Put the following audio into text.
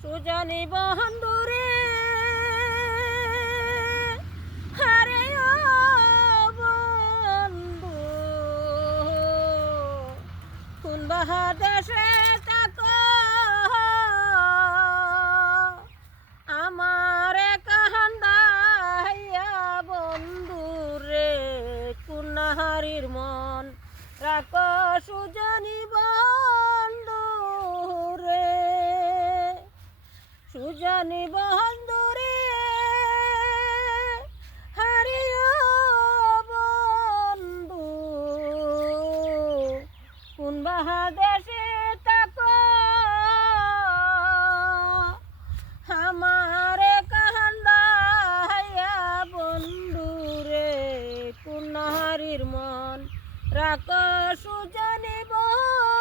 সুজনি বন্ধুরে, হারে বন্ধু। কোন বাহা দেশে থাকো? আমার কান্দাইয়া বন্ধু রে কুনাহারির মন রাখ সুজনি বন্ধু। দুজনে বন্ধুরে হারিও বন্ধু। কোন বাহাদেশে তাকো আমারে কাহান্দাইয়া বন্ধুরে কোন হারির মন রাখ সুজনে বন্ধু